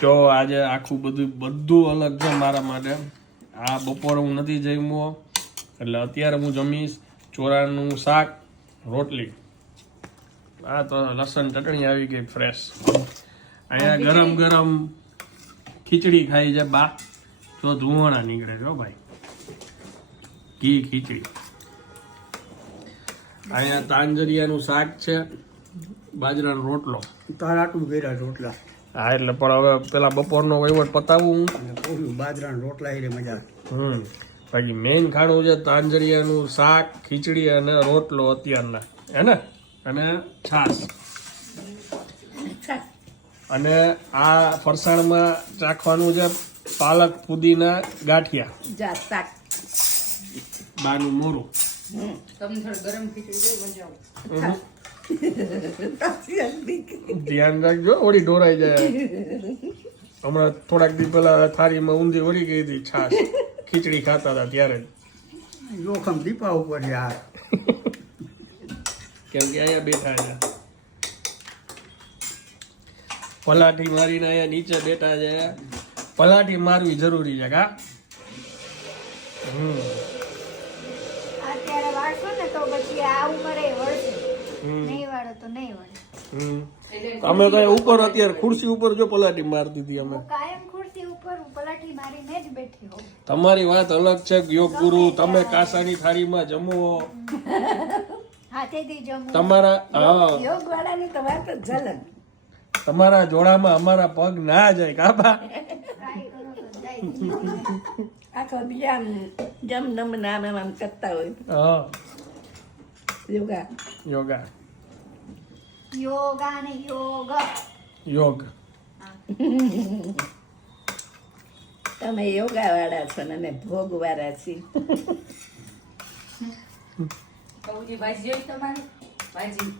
જો આજે આખું બધું બધું અલગ છે મારા માટે. આ બપોરે હું નથી જમ્યો એટલે અત્યારે હું જમીશ ચોરાનું શાક રોટલી. આ તો લસણ ચટણી આવી ગઈ ફ્રેશ અહીંયા ગરમ ગરમ ખીચડી ખાઈ છે બા. તો ધુવાણા નીકળે છે હો ભાઈ. ઘી ખીચડી. અહીંયા તાંજરિયાનું શાક છે બાજરાનો રોટલો. તારાટું આટલું કર્યા રોટલા. હા એટલે પણ હવે પેલા બપોરનો વહીવટ પતાવું. હું બાજરાના રોટલા એ મજા હમ. બાકી મેઇન ખાણું છે તાંજરિયાનું શાક ખીચડી અને રોટલો અત્યારના. હે ને? અને છાશ. અને આ ફરસાણમાં ચાખવાનું છે પાલક ફુદીના ગાંઠિયા. બાનું મોરું. તમને ગરમ ખીચડી હમ. ધ્યાન રાખજો ઓળી ઢોરાઈ જાય. હમણાં થોડાક દી પહેલા થાળીમાં ઊંધી ઓળી ગઈ હતી છાશ. ખીચડી ખાતા હતા ત્યારે. જ. જોખમ દીપા ઉપર છે આ. કેમ કે અહીંયા બેઠા છે. પલાઠી મારીને અહીંયા નીચે બેઠા છે. પલાઠી મારવી જરૂરી છે કા? હમ. અત્યારે વાળશો ને તો પછી આ ઉંમરે વળશે. નહીં વાળો તો નહીં વળે હમ. અમે તો ઉપર અત્યારે ખુરશી ઉપર જો પલાટી મારતી દીધી અમે. કાયમ ખુરશી ઉપર હું પલાઠી મારીને જ બેઠી હોઉં. તમારી વાત અલગ છે યોગ ગુરુ તમે કાસાની થાળીમાં જમો. હાથેથી તમારા હા. યોગ વાળાની તો વાત જલન તમારા જોડામાં અમારા પગ ના જાય કાબા આખો બીજા આમ જમ નમ નામ એમ કરતા હોય. હા. યોગા યોગા યોગા ને યોગ યોગ તમે યોગા વાળા છો ને અમે ભોગ વાળા છીએ ભાજી જોઈ તમારી? ભાજી